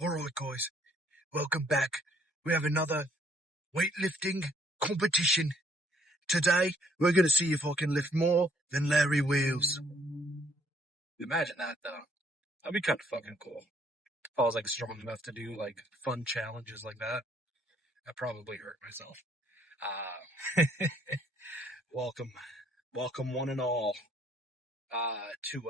Alright guys, welcome back. We have another weightlifting competition. Today, we're going to see if I can lift more than Larry Wheels. Imagine that, though. That'd be kind of fucking cool. If I was, strong enough to do, fun challenges like that, I'd probably hurt myself. Welcome one and all, to,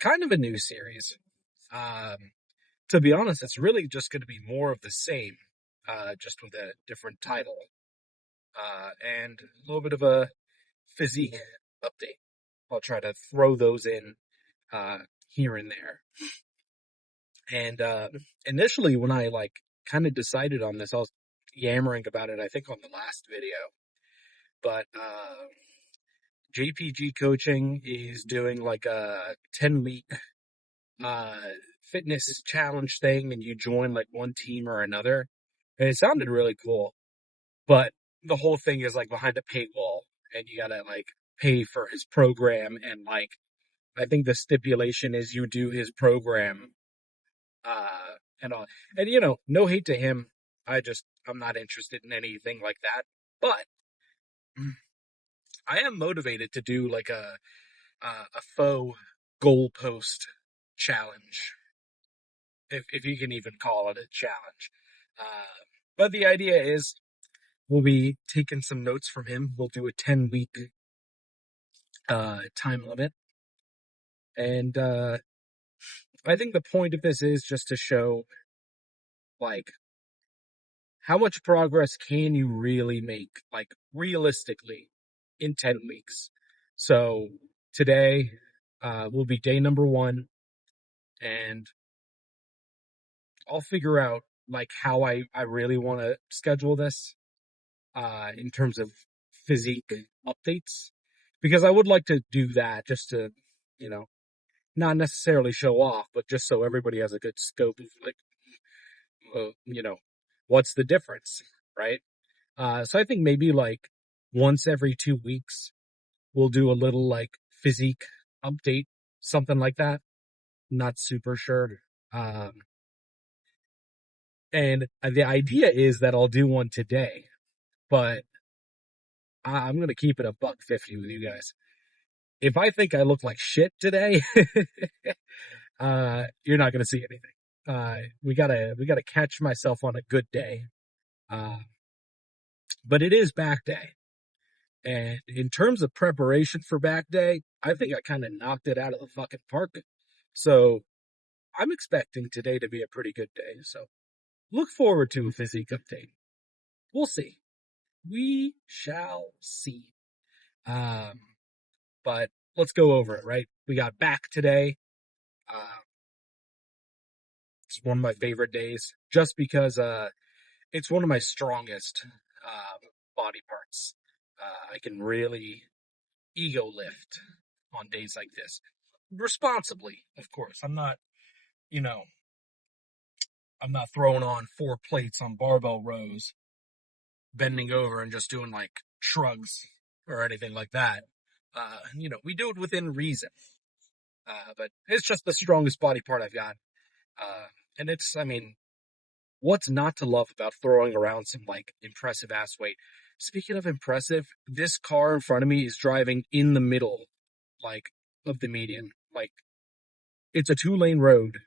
kind of a new series. To be honest, it's really just going to be more of the same, just with a different title, and a little bit of a physique update. I'll try to throw those in, here and there. And, initially when I, kind of decided on this, I was yammering about it, I think, on the last video. But, JPG Coaching is doing, a 10-week, fitness challenge thing, and you join, one team or another. And it sounded really cool. But the whole thing is, behind a paywall, and you gotta, pay for his program, and, I think the stipulation is you do his program, and all. And, no hate to him. I'm not interested in anything like that. But I am motivated to do a faux goalpost challenge, if you can even call it a challenge. But the idea is we'll be taking some notes from him. We'll do a 10-week time limit. And I think the point of this is just to show, how much progress can you really make, realistically, in 10 weeks. So today will be day number 1, and I'll figure out, how I really want to schedule this in terms of physique updates, because I would like to do that just to, not necessarily show off, but just so everybody has a good scope of, what's the difference, right? So I think maybe once every 2 weeks, we'll do a little physique update, something like that. Not super sure. And the idea is that I'll do one today, but I'm going to keep it a $150 with you guys. If I think I look like shit today, you're not going to see anything. We gotta catch myself on a good day. But it is back day. And in terms of preparation for back day, I think I kind of knocked it out of the fucking park. So I'm expecting today to be a pretty good day. So look forward to a physique update. We'll see. We shall see. But let's go over it, right? We got back today. It's one of my favorite days just because, it's one of my strongest, body parts. I can really ego lift on days like this. Responsibly, of course. I'm not throwing on 4 plates on barbell rows, bending over and just doing shrugs or anything like that. We do it within reason. But it's just the strongest body part I've got. And what's not to love about throwing around some impressive ass weight? Speaking of impressive, this car in front of me is driving in the middle, of the median. It's a 2-lane road.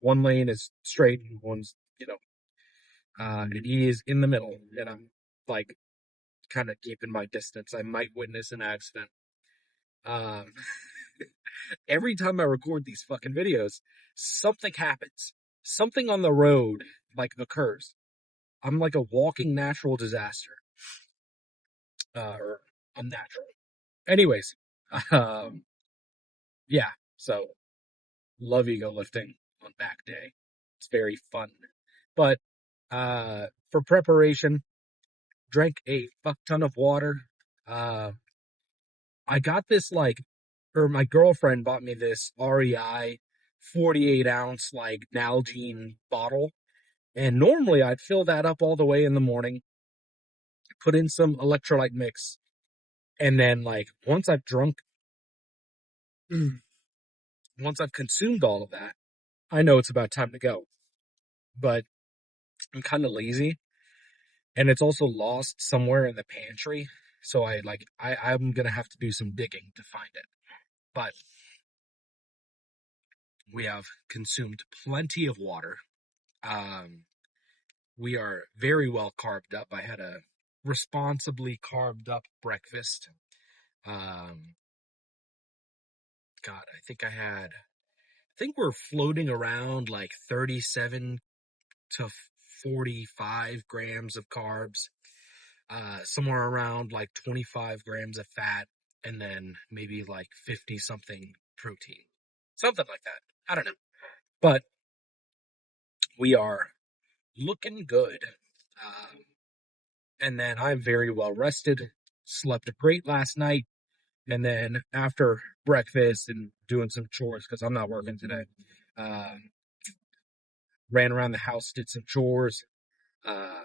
One lane is straight and one's, and he is in the middle, and I'm kind of keeping my distance. I might witness an accident. Every time I record these fucking videos, something happens. Something on the road, occurs. I'm like a walking natural disaster. Or unnatural. Anyways, yeah, so love ego lifting on back day. It's very fun. But, for preparation, drank a fuck ton of water. I got this my girlfriend bought me this REI 48 ounce Nalgene bottle. And normally I'd fill that up all the way in the morning, put in some electrolyte mix, and then once I've consumed all of that, I know it's about time to go, but I'm kind of lazy, and it's also lost somewhere in the pantry. So I'm gonna have to do some digging to find it. But we have consumed plenty of water. Um, we are very well carved up. I had a responsibly carved up breakfast. Um, God, I think we're floating around like 37 to 45 grams of carbs, somewhere around like 25 grams of fat, and then maybe like 50 something protein. Something like that. I don't know. But we are looking good. Um, and then I'm very well rested, slept great last night. And then after breakfast and doing some chores, because I'm not working today, uh, ran around the house, did some chores, uh,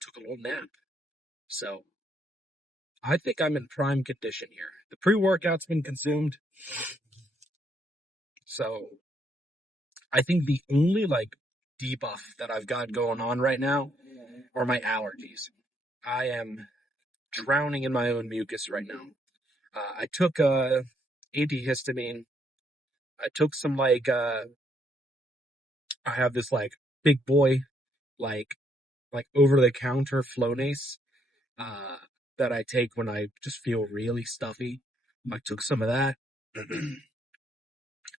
took a little nap. So I think I'm in prime condition here. The pre-workout's been consumed. So I think the only like debuff that I've got going on right now are my allergies. I am drowning in my own mucus right now. I took antihistamine. I took some I have this like big boy like over the counter Flonase uh that I take when I just feel really stuffy. I took some of that.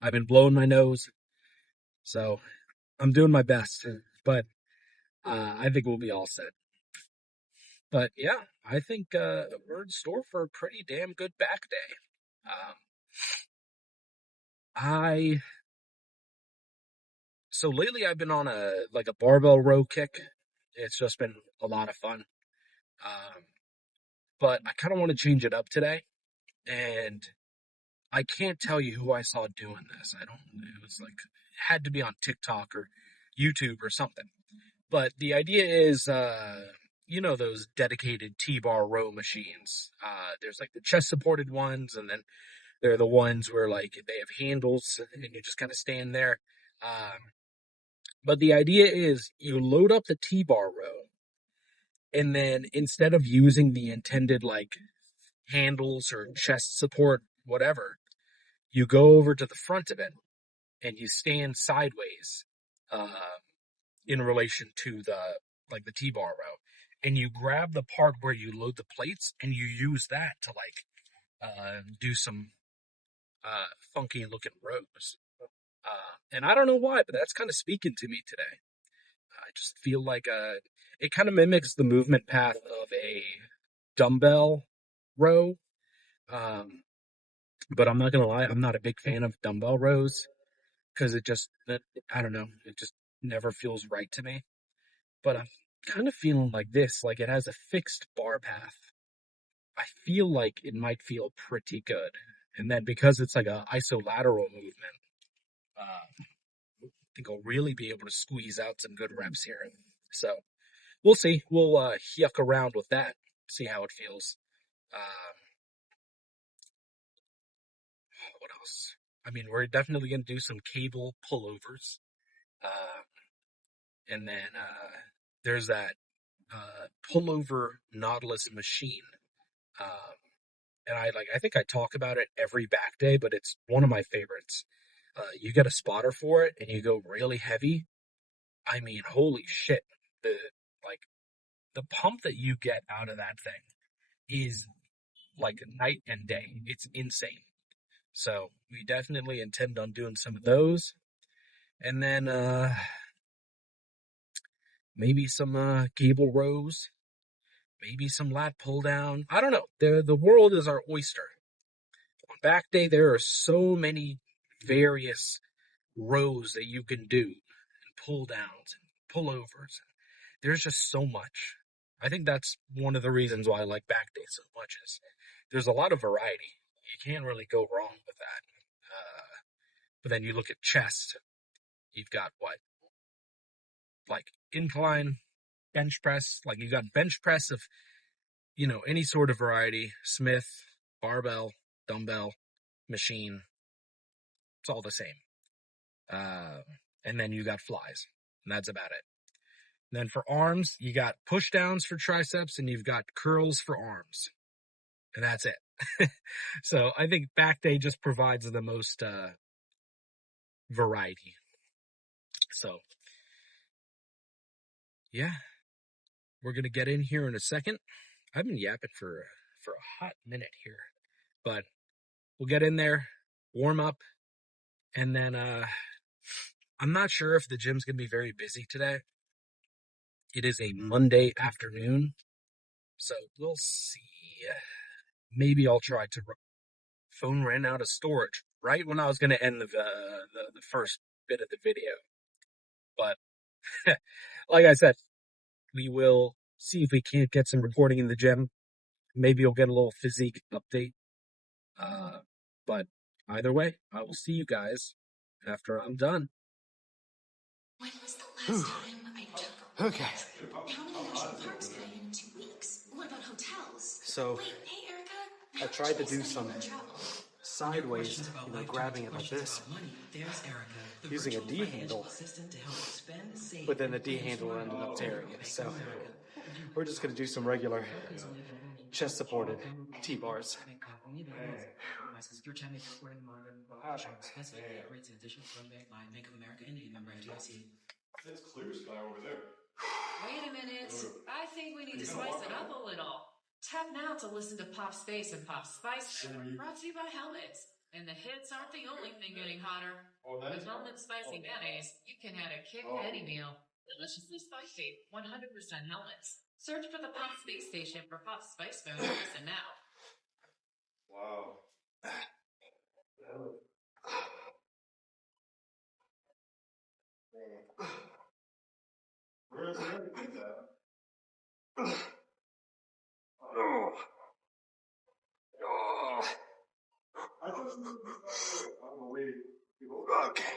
I've been blowing my nose, so I'm doing my best, but I think we'll be all set. But yeah, I think we're in store for a pretty damn good back day. Um, I so lately I've been on a barbell row kick. It's just been a lot of fun. Um, but I kind of want to change it up today, and I can't tell you who I saw doing this. I don't. It was like had to be on TikTok or YouTube or something. But the idea is, you know, those dedicated T-bar row machines. There's like the chest supported ones, and then they're the ones where like they have handles and you just kind of stand there. Um, but the idea is you load up the T-bar row, and then instead of using the intended like handles or chest support, whatever, you go over to the front of it and you stand sideways. In relation to the T-bar row, and you grab the part where you load the plates and you use that to do some funky looking rows. And I don't know why, but that's kind of speaking to me today. I just feel like it kind of mimics the movement path of a dumbbell row. Um, but I'm not gonna lie, I'm not a big fan of dumbbell rows because I don't know, it just never feels right to me. But I'm kind of feeling like this, like it has a fixed bar path. I feel like it might feel pretty good. And then because it's like a isolateral movement, I think I'll really be able to squeeze out some good reps here. So we'll see. We'll yuck around with that, see how it feels. Um, what else? I mean, we're definitely going to do some cable pullovers. Uh, and then there's that pullover Nautilus machine. Um, and I think I talk about it every back day, but it's one of my favorites. You get a spotter for it and you go really heavy. I mean, holy shit. The like the pump that you get out of that thing is like night and day. It's insane. So we definitely intend on doing some of those. And then maybe some cable rows, maybe some lat pull down. I don't know. The world is our oyster. On back day there are so many various rows that you can do and pull downs and pullovers. There's just so much. I think that's one of the reasons why I like back day so much is there's a lot of variety. You can't really go wrong with that. But then you look at chest, you've got what? Like incline, bench press, like you got bench press of, you know, any sort of variety, Smith, barbell, dumbbell, machine. It's all the same. and then you got flies, and that's about it. And then for arms, you got push downs for triceps, and you've got curls for arms, and that's it. So I think back day just provides the most variety. So yeah, we're gonna get in here in a second. I've been yapping for a hot minute here, but we'll get in there, warm up, and then I'm not sure if the gym's gonna be very busy today. It is a Monday afternoon, so we'll see. Maybe I'll try to. Phone ran out of storage right when I was gonna end the first bit of the video, but like I said, we will see if we can't get some recording in the gym. Maybe you'll get a little physique update. But either way, I will see you guys after I'm done. When was the last time I took Okay. How many national parks can I hit in 2 weeks? What about hotels? So Wait, hey Erica, I how much tried to am I do spending some on travel? sideways, grabbing it like this, using a D handle, but then the D handle ended up tearing it. So we're just gonna do some regular chest supported T-bars. It's clear sky over there. Wait a minute. I think we need to spice it up a little. Tap now to listen to Pop Space and Pop Spice. Brought to you by Helmets. And the hits aren't the only thing getting hotter. With Helmet Spicy Mayonnaise, you can add a kick to any meal. Deliciously spicy, 100% Helmets. Search for the Pop Space Station for Pop Spice Phone and listen now. Wow. Where's everything at? I just I'm gonna wait. Okay.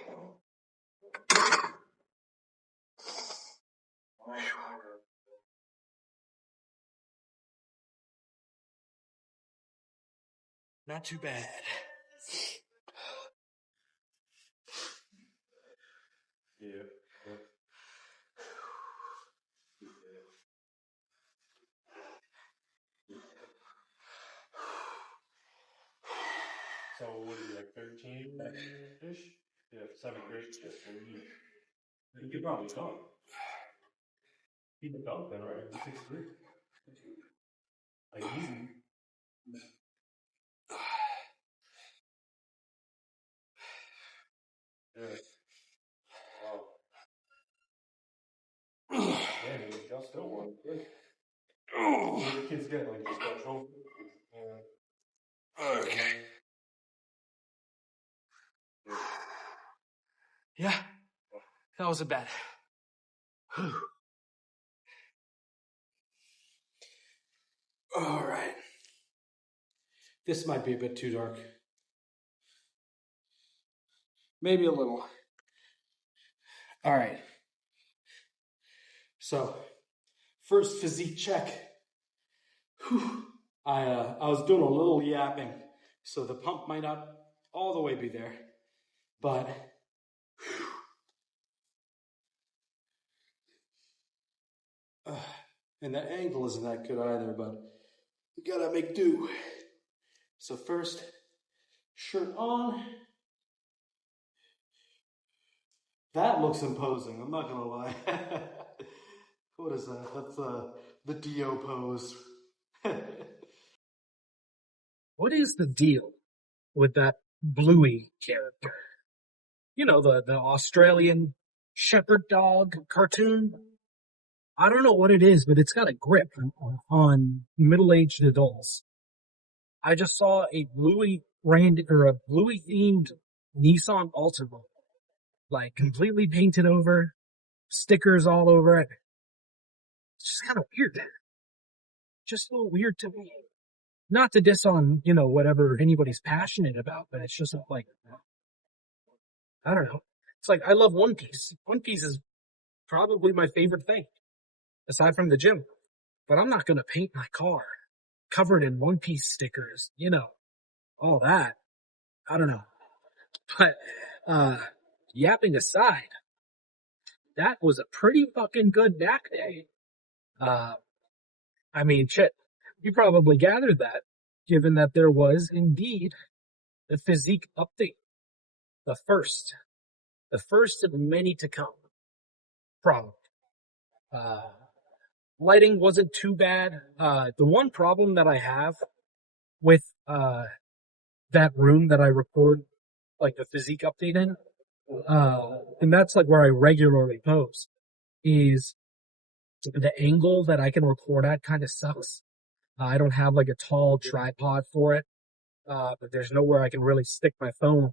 Not too bad. Yeah. So what are you, like 13-ish? Yeah, 7th grade. You could probably stop. Keep it up then, right? 6th grade. Like easy. Yeah. Wow. Yeah, you just still one. Good. What do the kids get? Like just got trophy? Yeah. Okay. Yeah, that wasn't bad. All right. This might be a bit too dark. Maybe a little. All right. So, first physique check. Whew. I was doing a little yapping, so the pump might not all the way be there, but and the angle isn't that good either, but we gotta make do. So first, shirt on. That looks imposing, I'm not gonna lie. What is that? That's the Dio pose. What is the deal with that Bluey character? You know, the Australian shepherd dog cartoon. I don't know what it is, but it's got a grip on middle-aged adults. I just saw a Bluey themed Nissan Altima, like completely painted over, stickers all over it. It's just kind of weird. Just a little weird to me. Not to diss on, whatever anybody's passionate about, but it's just like, I don't know. It's like, I love One Piece. One Piece is probably my favorite thing, aside from the gym. But I'm not going to paint my car covered in One Piece stickers, all that. I don't know. But, yapping aside, that was a pretty fucking good back day. I mean, shit, you probably gathered that, given that there was indeed the physique update. The first of many to come. Probably. Lighting wasn't too bad. The one problem that I have with, that room that I record, like, the physique update in, and that's like where I regularly pose, is the angle that I can record at kind of sucks. I don't have like a tall tripod for it, but there's nowhere I can really stick my phone,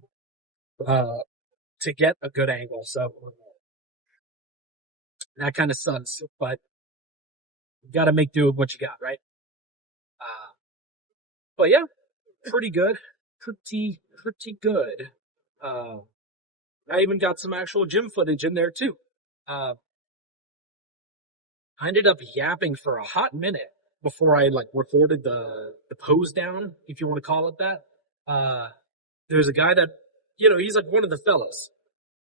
to get a good angle. So that kind of sucks, but you gotta make do with what you got, right? But yeah, pretty good. Pretty good. I even got some actual gym footage in there too. I ended up yapping for a hot minute before I like recorded the pose down, if you want to call it that. There's a guy that, he's like one of the fellas.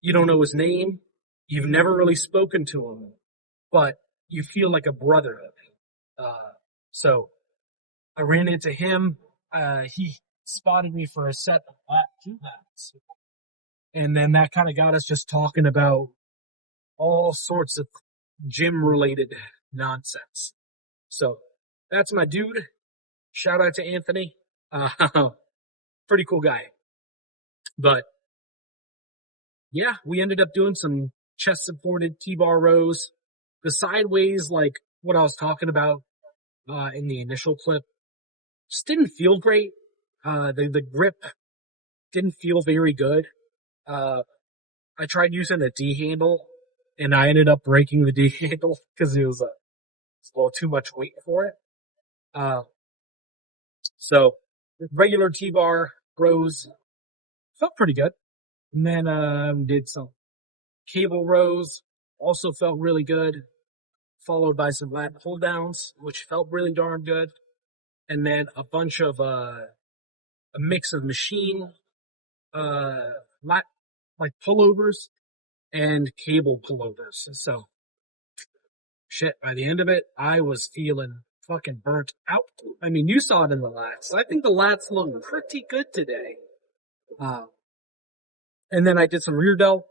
You don't know his name. You've never really spoken to him, but you feel like a brother. So I ran into him. He spotted me for a set of lat mats. And then that kind of got us just talking about all sorts of gym related nonsense. So that's my dude. Shout out to Anthony. Pretty cool guy. But yeah, we ended up doing some chest supported T-bar rows. The sideways, like what I was talking about, in the initial clip, just didn't feel great. The grip didn't feel very good. I tried using a D handle and I ended up breaking the D handle because it was a little too much weight for it. So regular T-bar rows felt pretty good. And then, did some cable rows, also felt really good, followed by some lat pull downs, which felt really darn good. And then a bunch of, a mix of machine, lat, like pullovers and cable pullovers. So shit, by the end of it, I was feeling fucking burnt out. I mean, you saw it in the lats. I think the lats look pretty good today. And then I did some rear delt,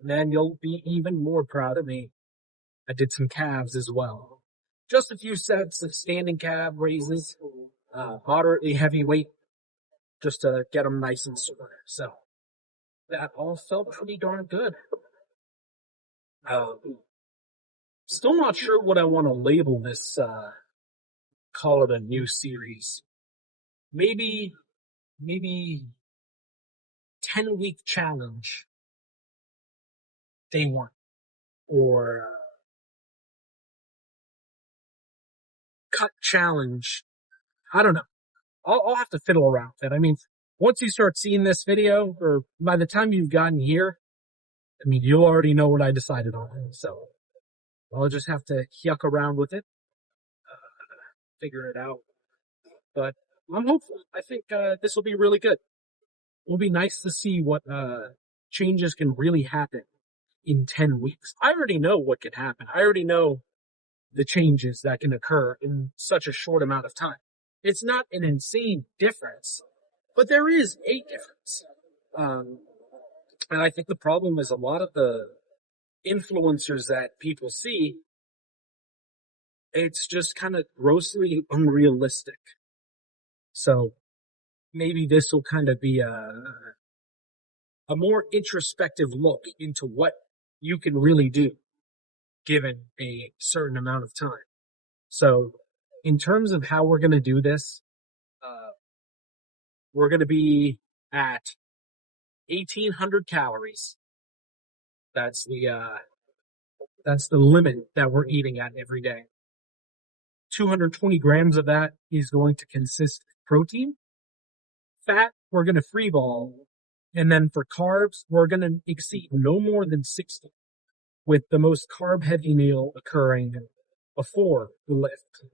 and then you'll be even more proud of me. I did some calves as well. Just a few sets of standing calf raises, moderately heavy weight, just to get them nice and sore. So that all felt pretty darn good. Still not sure what I want to label this, call it a new series. Maybe 10-week challenge, day 1, or cut challenge. I don't know. I'll have to fiddle around with it. I mean, once you start seeing this video, or by the time you've gotten here, I mean, you'll already know what I decided on. So I'll just have to yuck around with it, figure it out. But I'm hopeful. I think this will be really good. It'll be nice to see what changes can really happen in 10 weeks. I already know what can happen. I already know the changes that can occur in such a short amount of time. It's not an insane difference, but there is a difference. And I think the problem is a lot of the influencers that people see, it's just kind of grossly unrealistic. So maybe this will kind of be a more introspective look into what you can really do given a certain amount of time. So in terms of how we're going to do this, we're going to be at 1,800 calories. That's the limit that we're eating at every day. 220 grams of that is going to consist of protein. Fat, we're going to freeball. And then for carbs, we're going to exceed no more than 60, with the most carb heavy meal occurring before the lift.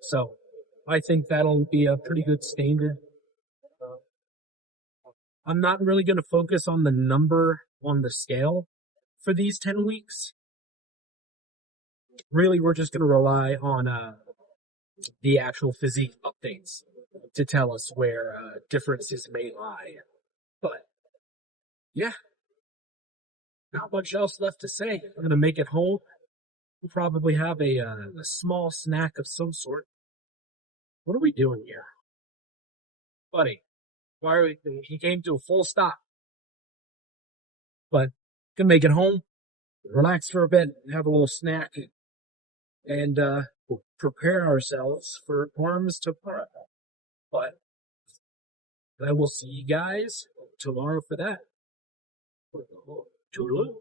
So I think that'll be a pretty good standard. I'm not really going to focus on the number on the scale for these 10 weeks. Really, we're just going to rely on the actual physique updates to tell us where differences may lie. But yeah, not much else left to say. I'm going to make it home. We'll probably have a small snack of some sort. What are we doing here? Buddy, why are we, he came to a full stop. But gonna make it home, relax for a bit, have a little snack, and prepare ourselves for arms tomorrow. But I will see you guys tomorrow for that. Toodaloo.